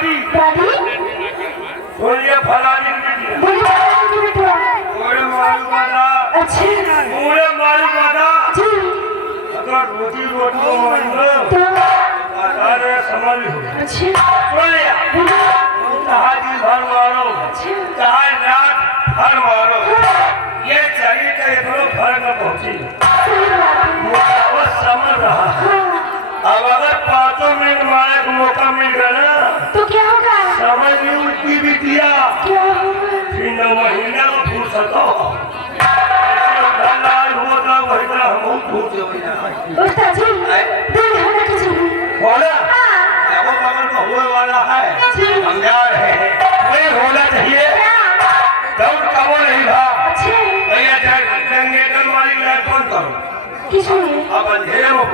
दादी दादी बोलिए फलानी बिटिया पूरे मालूम बता अच्छा पूरे मालूम बता जी अगर रोटी रोटी मांगो तो अरे समझ अच्छा बोलिए कहा जी भर मारो कहा रात भर मारो ये शरीर का इतना फर्क न पहुंची वो समझ रहा है अब अगर 5 मिनट मारे को मौका मिल गया ना तो क्या होगा समझ नहीं उल्टी भी दिया क्या होगा फिर 9 महीना में फुर्सत हो ऐसे उधर लाल होता वही तरह हम फूट जाओ उस्ताद जी दिल होना चाहिए बोला हाँ अब बगल में हुए वाला है हम जा रहे हैं वही होना चाहिए दौड़ कबो नहीं था अच्छा भैया जाएंगे कल वाली लाइट बंद करो किसने अब अंधेरे में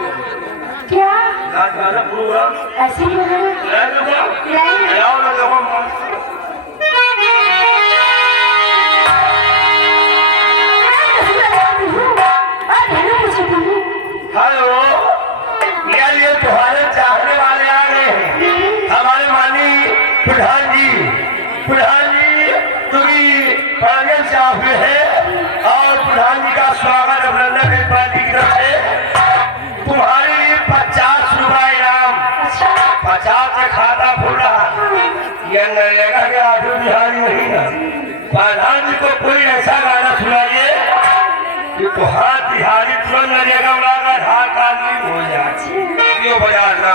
क्या रात का प्रोग्राम ऐसे ही होगा लाइट लगा आओ ना देखो हेलो ये तुम्हारे चाहने वाले आ गए हैं हमारे माननीय प्रधान जी तुम्हें प्रांगण से हुए हैं और प्रधान जी का स्वागत अभिनंदन पार्टी की तरफ से तुम्हारे लिए 50 रुपए इनाम 50 से खाता खुल रहा यह नरेगा के आठों बिहारी नहीं है प्रधान जी को कोई ऐसा गाना सुनाइए कि तुहार बिहारी तुरंत नरेगा उड़ाकर हाथ कार्ड हो जाए क्यों बाजार ना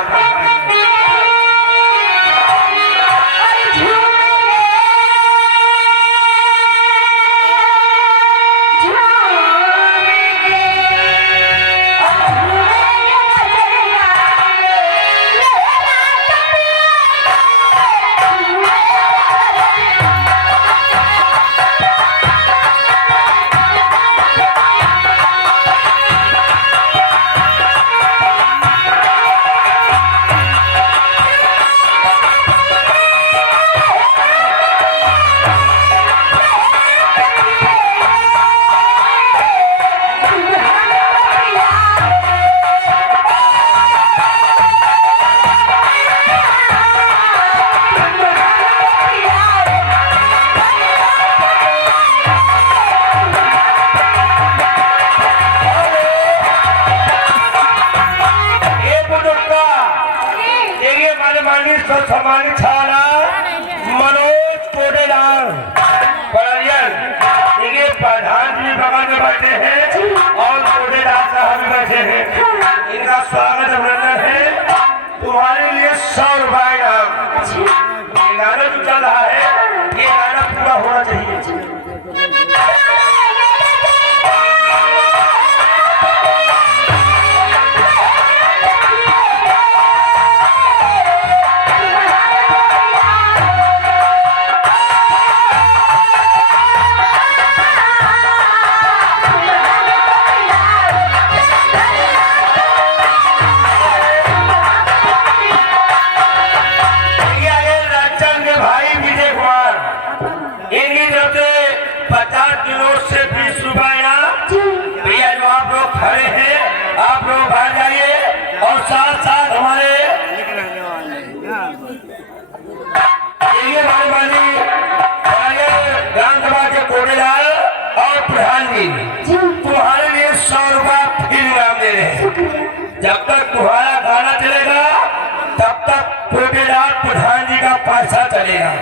सम्मानित छाना मनोज कोटेदार ये प्रधान जी बगल में बैठे हैं और कोटेदार साहब भी बैठे हैं इनका स्वागत अभिनंदन है तुम्हारे लिए 100 रुपए गाना जो चल रहा है ये गाना पूरा होना चाहिए खड़े हैं आप लोग बाहर जाइए और साथ साथ हमारे ग्राम सभा के कोटेदार और प्रधान जी तुम्हारे लिए 100 रुपया फिर इनाम दे रहे हैं जब तक तुम्हारा गाना चलेगा तब तक कोटेदार प्रधान जी का पैसा चलेगा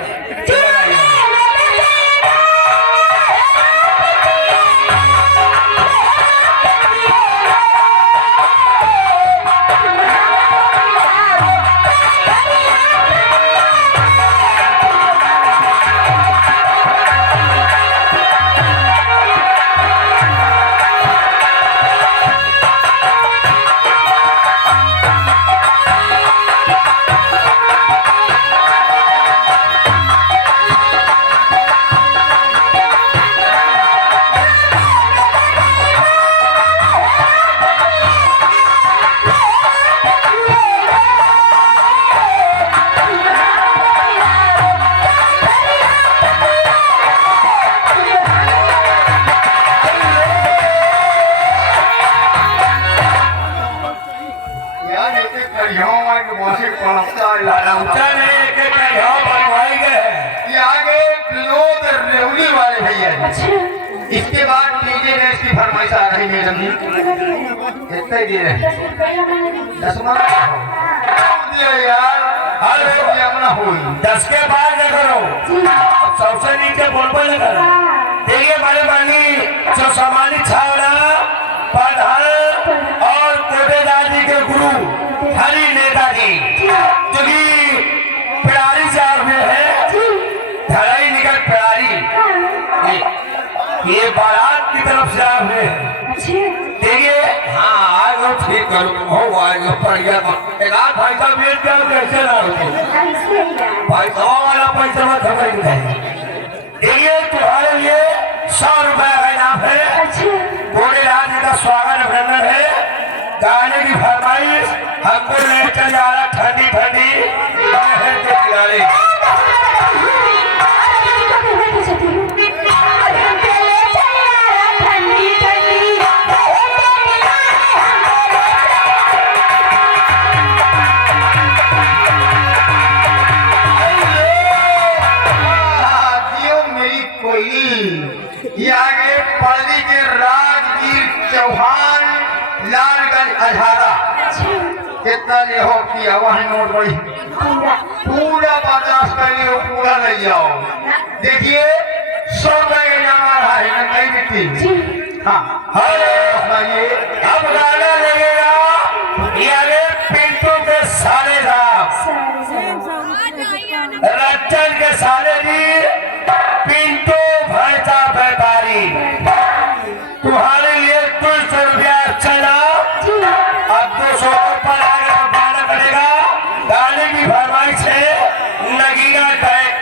यहाँ बनवाए गए हैं। ये आगे विनोद रेवड़ी वाले भैया जी। अच्छा इसके बाद डीजे ने इसकी फरमाइश आ रही मैडम जी, कितना ही दे रहे हैं? 10 रुपया मैंने 10 दिया यार, अरे अपना हो 10 के बाद क्या करो, जी अब सबसे नीचे बोल करो। हाँ देखिए बड़े मानी जो सम्मानित छावड़ा प्रधान और कोटेदार जी के गुरु हरि नेताजी जो कि पिड़ारी साहब में है, जी धराई निकट पिड़ारी, ये बारात की तरफ से आप हैं। अच्छा देखिए हाँ आएगा ठीक करो हो आएगा बढ़िया एक आध पैसा मिल जाओ कैसे ना होते ऐसे ही यार पैसा वाला पैसा मत समझ नहीं। देखिए तुम्हारे लिए 100 रुपए का इनाम है। अच्छा घोड़े राज का स्वागत अभिनंदन है। गाने की फरमाइश हमको ले चल जा रहा ठंडी ठंडी किनारे। मेरी कोयली। ये आगे पल्ली के राजवीर चौहान लालगंज अझारा, कितना ले हो किया वहाँ नोट बड़ी पूरा बर्दाश्त कर लियो, पूरा ले जाओ। देखिए 100 रुपए का इनाम आ रहा है ना, कहीं मिट्टी। हाँ अरे अब गाना लगेगा ये आगे पिंटू के सारे राम रचन के सारे जी पिंटू भैसा व्यापारी तुम्हारे लिए 200 रुपया चला। अब 200 ऊपर आएगा तो गाना करेगा। गाने की फरमाइश है नगीना टाइप।